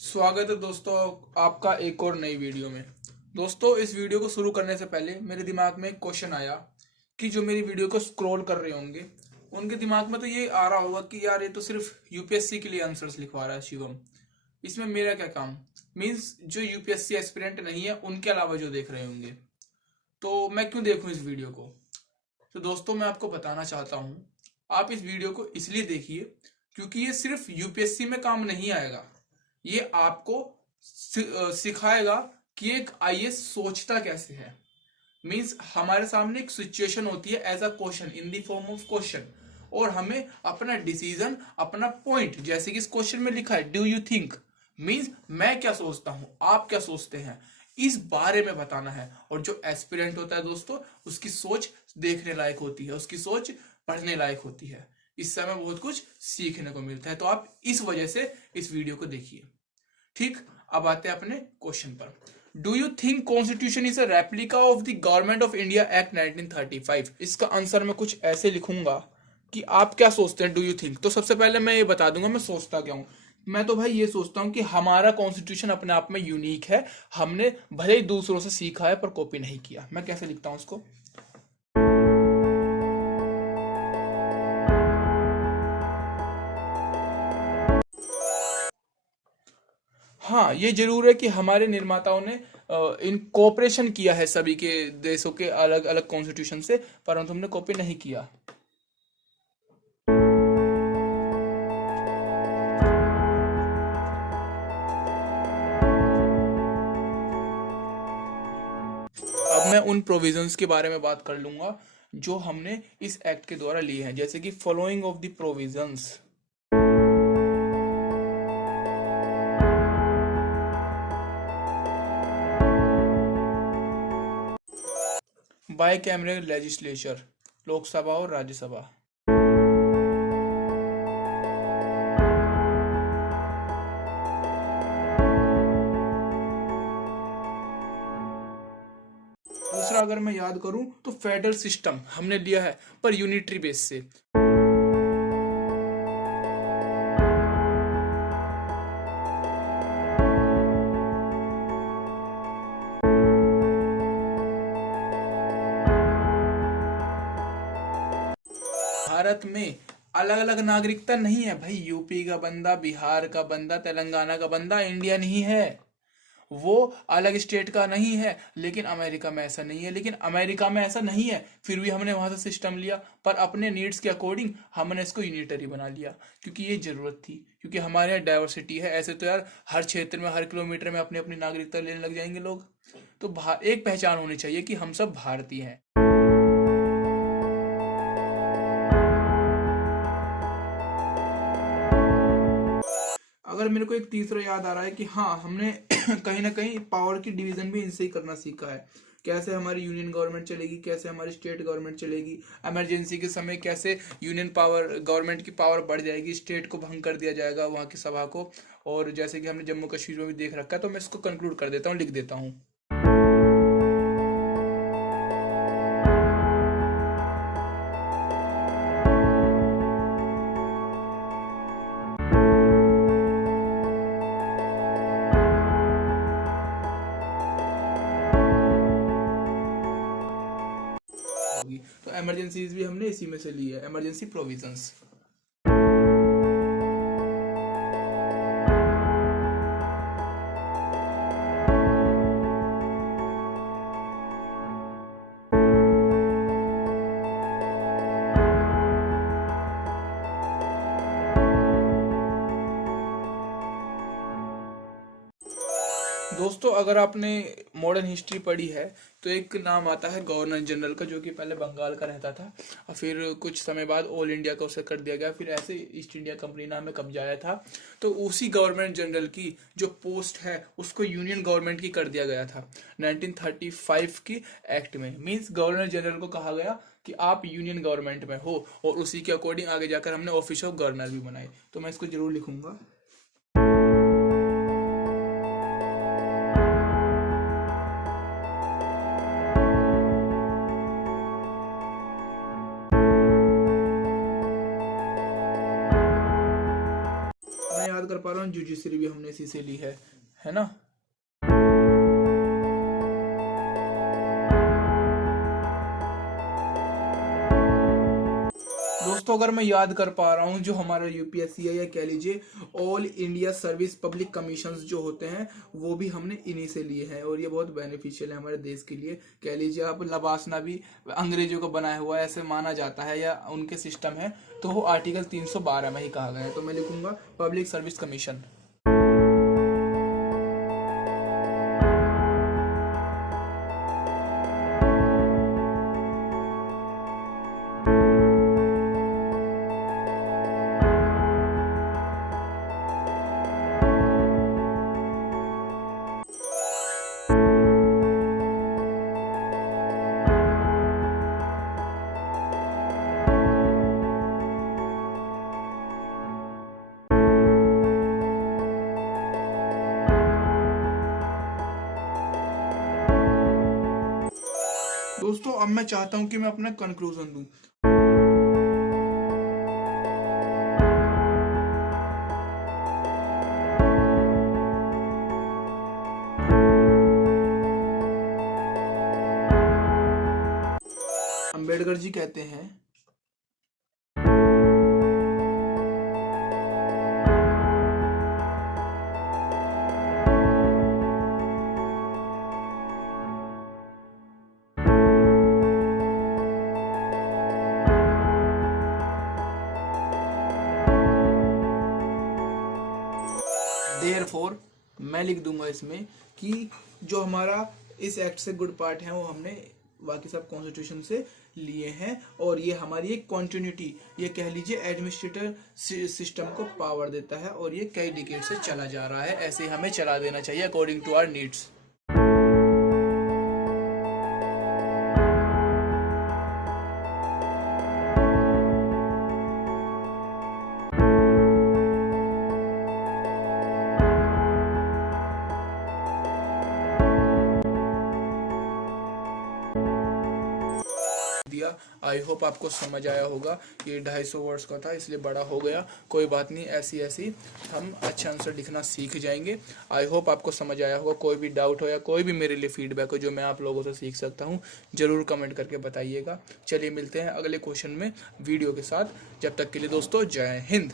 स्वागत है दोस्तों आपका एक और नई वीडियो में। दोस्तों इस वीडियो को शुरू करने से पहले मेरे दिमाग में एक क्वेश्चन आया कि जो मेरी वीडियो को स्क्रॉल कर रहे होंगे उनके दिमाग में तो ये आ रहा होगा कि यार ये तो सिर्फ यूपीएससी के लिए आंसर्स लिखवा रहा है शिवम, इसमें मेरा क्या काम। मीन्स जो यूपीएससी एस्पिरेंट नहीं है उनके अलावा जो देख रहे होंगे तो मैं क्यों देखूं इस वीडियो को। तो दोस्तों मैं आपको बताना चाहता हूँ, आप इस वीडियो को इसलिए देखिए क्योंकि ये सिर्फ यूपीएससी में काम नहीं आएगा, ये आपको सिखाएगा कि एक आईएएस सोचता कैसे है। मीन्स हमारे सामने एक सिचुएशन होती है as a question in the form of question, और हमें अपना डिसीजन अपना पॉइंट जैसे कि इस क्वेश्चन में लिखा है डू यू थिंक, मीन्स मैं क्या सोचता हूं आप क्या सोचते हैं, इस बारे में बताना है। और जो एस्पिरेंट होता है दोस्तों उसकी सोच देखने लायक होती है, उसकी सोच पढ़ने लायक होती है, इससे हमें बहुत कुछ सीखने को मिलता है। तो आप इस वजह से इस वीडियो को देखिए। ठीक, अब आते हैं अपने क्वेश्चन पर। Do you think constitution is a replica of the government of India act 1935? इसका आंसर मैं कुछ ऐसे लिखूंगा कि आप क्या सोचते हैं डू यू थिंक। तो सबसे पहले मैं ये बता दूंगा मैं सोचता क्या हूं। मैं तो भाई ये सोचता हूं कि हमारा कॉन्स्टिट्यूशन अपने आप में यूनिक है, हमने भले ही दूसरों से सीखा है पर कॉपी नहीं किया। मैं कैसे लिखता हूं उसको, हाँ ये जरूर है कि हमारे निर्माताओं ने इन कोऑपरेशन किया है सभी के देशों के अलग अलग कॉन्स्टिट्यूशन से, परंतु हमने कॉपी नहीं किया। अब मैं उन प्रोविजंस के बारे में बात कर लूंगा जो हमने इस एक्ट के द्वारा लिए हैं, जैसे कि following of the provisions. Bicameral legislature, Lok Sabha और राज्यसभा। दूसरा अगर मैं याद करूं तो फेडरल सिस्टम हमने लिया है पर यूनिटरी बेस से। भारत में अलग अलग नागरिकता नहीं है भाई, यूपी का बंदा, बिहार का बंदा, तेलंगाना का बंदा इंडियन ही है, वो अलग स्टेट का नहीं है। लेकिन अमेरिका में ऐसा नहीं है, लेकिन अमेरिका में ऐसा नहीं है फिर भी हमने वहां से सिस्टम लिया, पर अपने नीड्स के अकॉर्डिंग हमने इसको यूनिटरी बना लिया क्योंकि ये जरूरत थी, क्योंकि हमारे यहाँ डाइवर्सिटी है। ऐसे तो यार हर क्षेत्र में हर किलोमीटर में अपनी अपनी नागरिकता लेने लग जाएंगे लोग। तो एक पहचान होनी चाहिए कि हम सब भारतीय हैं। अगर मेरे को एक तीसरा याद आ रहा है कि हाँ हमने कहीं ना कहीं पावर की डिवीजन भी इनसे ही करना सीखा है। कैसे हमारी यूनियन गवर्नमेंट चलेगी, कैसे हमारी स्टेट गवर्नमेंट चलेगी, इमरजेंसी के समय कैसे यूनियन पावर गवर्नमेंट की पावर बढ़ जाएगी, स्टेट को भंग कर दिया जाएगा वहाँ की सभा को। और जैसे कि हमने जम्मू कश्मीर में भी देख रखा है, तो मैं इसको कंक्लूड कर देता हूँ, लिख देता हूँ। तो इमरजेंसीज भी हमने इसी में से ली है, इमरजेंसी प्रोविजंस। दोस्तों अगर आपने मॉडर्न हिस्ट्री पढ़ी है तो एक नाम आता है गवर्नर जनरल का, जो कि पहले बंगाल का रहता था और फिर कुछ समय बाद ऑल इंडिया का उसे कर दिया गया, फिर ऐसे ईस्ट इंडिया कंपनी नाम में कब्जाया था। तो उसी गवर्नमेंट जनरल की जो पोस्ट है उसको यूनियन गवर्नमेंट की कर दिया गया था 1935 की एक्ट में। मीन्स गवर्नर जनरल को कहा गया कि आप यूनियन गवर्नमेंट में हो, और उसी के अकॉर्डिंग आगे जाकर हमने ऑफिस ऑफ गवर्नर भी बनाए। तो मैं इसको जरूर लिखूंगा। याद कर पा रहा हूँ वन जुडिशरी भी हमने इसी से ली है ना। दोस्तों अगर मैं याद कर पा रहा हूँ, जो हमारा यूपीएससी है या कह लीजिए all India service public commissions जो होते हैं वो भी हमने इन्हीं से लिए हैं, और ये बहुत बेनिफिशियल है हमारे देश के लिए। कह लीजिए आप लबासना भी अंग्रेजों का बनाया हुआ है ऐसे माना जाता है, या उनके सिस्टम है, तो वो आर्टिकल 312 में ही कहा गया है। तो मैं लिखूंगा पब्लिक सर्विस कमीशन। दोस्तों अब मैं चाहता हूं कि मैं अपना कंक्लूजन दूं। अंबेडकर जी कहते हैं देयरफॉर मैं लिख दूंगा इसमें कि जो हमारा इस एक्ट से गुड पार्ट है वो हमने बाकी सब कॉन्स्टिट्यूशन से लिए हैं, और ये हमारी एक कॉन्टिन्यूटी, ये कह लीजिए एडमिनिस्ट्रेटर सिस्टम को पावर देता है, और ये कई डिकेड से चला जा रहा है, ऐसे हमें चला देना चाहिए अकॉर्डिंग टू आवर नीड्स। दिया। आई होप आपको समझ आया होगा। ये 250 वर्ड्स का था इसलिए बड़ा हो गया, कोई बात नहीं, ऐसी हम अच्छे आंसर लिखना सीख जाएंगे। आई होप आपको समझ आया होगा। कोई भी डाउट हो या कोई भी मेरे लिए फीडबैक हो जो मैं आप लोगों से सीख सकता हूँ, जरूर कमेंट करके बताइएगा। चलिए मिलते हैं अगले क्वेश्चन में वीडियो के साथ। जब तक के लिए दोस्तों जय हिंद।